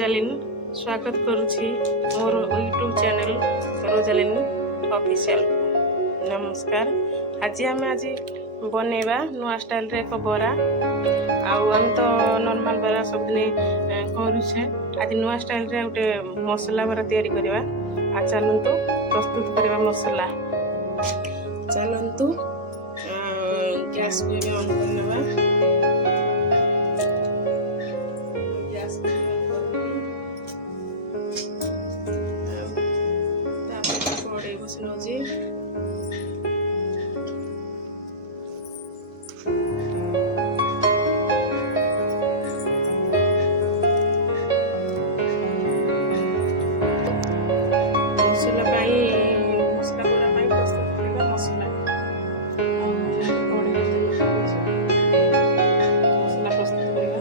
Rosalind स्वागत करुछि मोर YouTube channel Rosalind official. नमस्कार। आज बनेवा नुआ स्टाइल रे एक बरा आम तो नॉर्मल बरा सब दिन करुछे। आज नुआ स्टाइल रे गोटे मसला बरा तैयारी करवा। आ चलंतु प्रस्तुत करवा मसला। चलंतु गैस को ऑन करनेवा। बसनोजी मसला मसला बड़ा प्रस्तुत करवा मसला मसला प्रस्तुत करवा।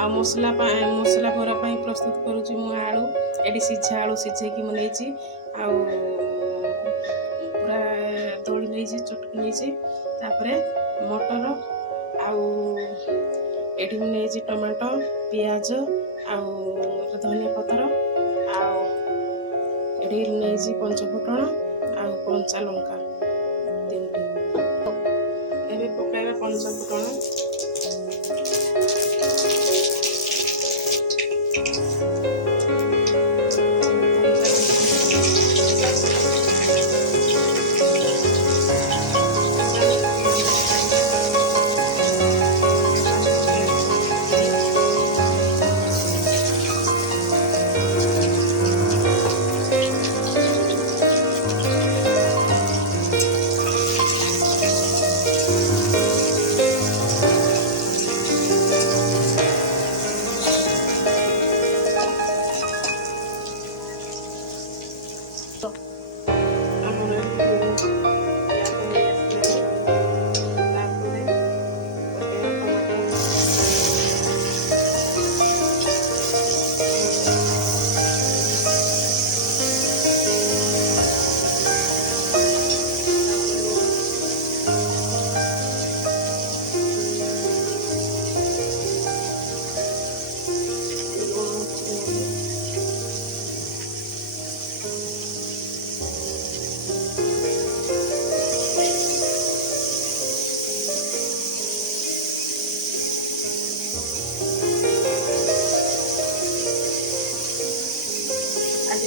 आ मसला भरा प्रस्तुत करुँच मु आलू एटी सीझा आलू सीझेकी मुझे पूरा दौड़ी नहीं चटकी नहीं मटर आठी मुझे टमाटो पियाज धनिया पतर आठी नहीं पंचफुटण आ कंचा लंका तीन पकाइबा पंचफुटण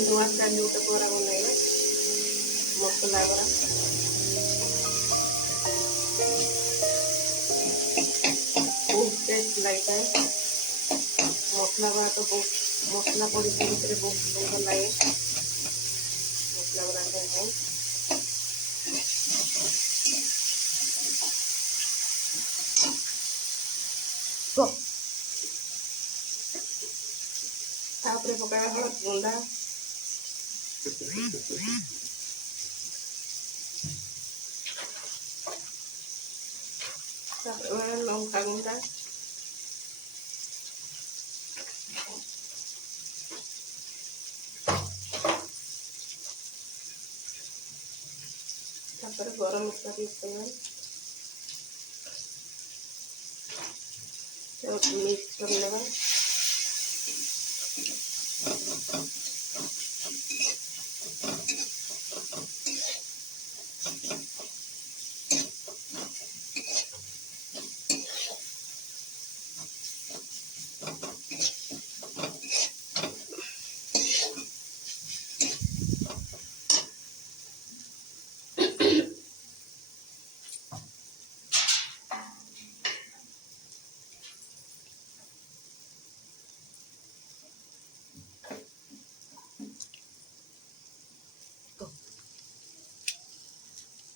नुआ स्टाइल गोटे बरा बनइबा मसला बरा बहुत टेस्ट लगता है। मसला बरा तो बहुत मसला पड़ी बहुत भल लगे मसला बरा पकाया हलद गुंडा लंका गुंडा गरम मसला मिक्स कर लेगा।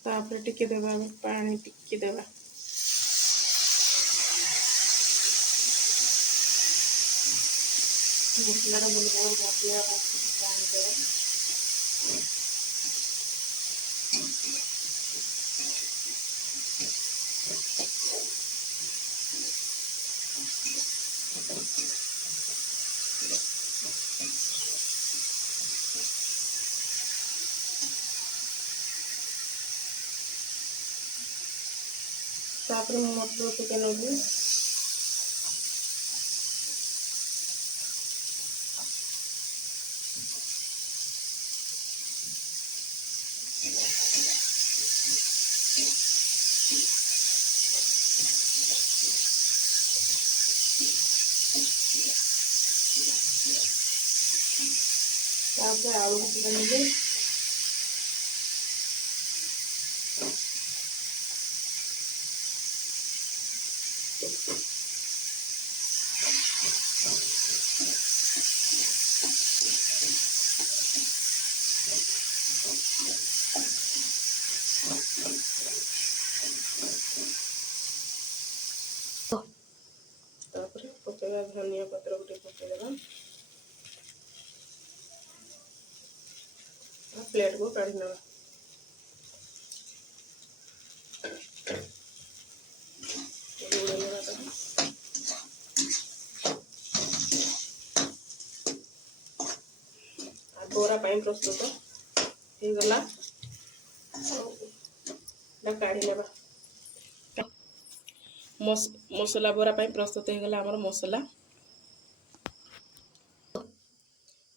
तापर टिके देवा पानी टिके देवा मसला पानी देवा तापर मटर टिके नेबी तापर आलू टिके नेबी तापर पकेगा धनिया पत्र गोटे पकेदेगा प्लेट को काढ़ी नेबा बोरा प्रस्तुत हो गला काढ़ी नेबा मसला बोरा प्रस्तुत हो गला हमर मसला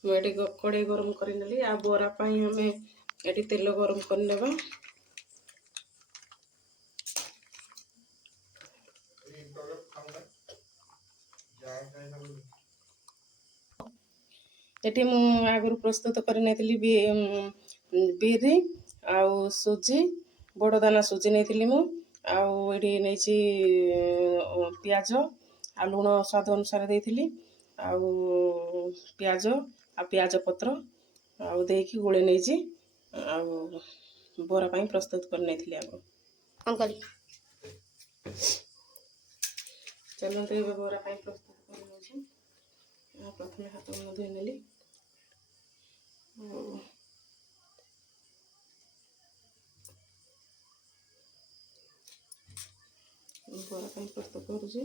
मुझे कड़े गरम कर नेली आ बोरा हमें ये तेल गरम कर नेबा ये मु आगु प्रस्तुत कर बिरी आउ सुजी बड़ दाना सुजी नहीं मु आउे नहीं पियाज आ लुण स्वाद अनुसार देती आउ पियाज आ पियाज पत्र आउ देकी गोले नहीं बोरा प्रस्तुत कर नहीं आगु चलो तो ये बोरा प्रस्तुत कर प्रथम हाथ में धोई नेली बोरा प्रस्तुत करुँगी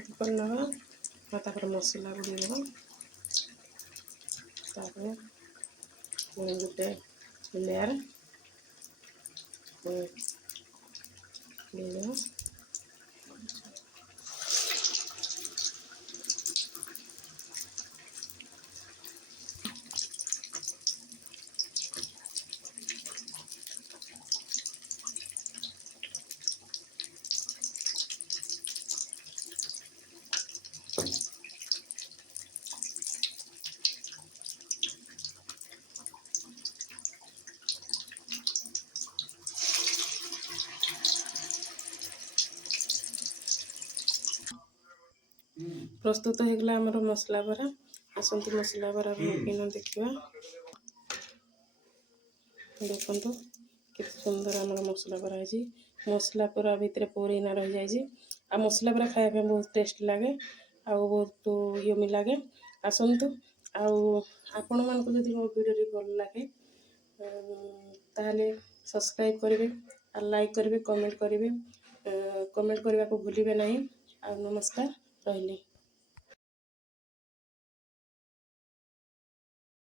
तापर मसला गुड़ी देवा गोटे लेयर देवा प्रस्तुत होगा आमर मसला बरा आसतु मसला बरा पीना देखा देखो के सुंदर आमर मसला बरा है मसला पूरा भितर पूरेना रही जाए आ मसला बरा खाया बहुत टेस्ट लगे आ बहुत यमी लगे आसतु आपण मान जदि मो वीडियो भल लगे ताले सब्सक्राइब करेंगे लाइक करेंगे कमेंट करेंगे କମେଣ୍ଟ କରିବାକୁ ଭୁଲିବେ ନାହିଁ। ଆଉ ନମସ୍କାର, ରହିଲି।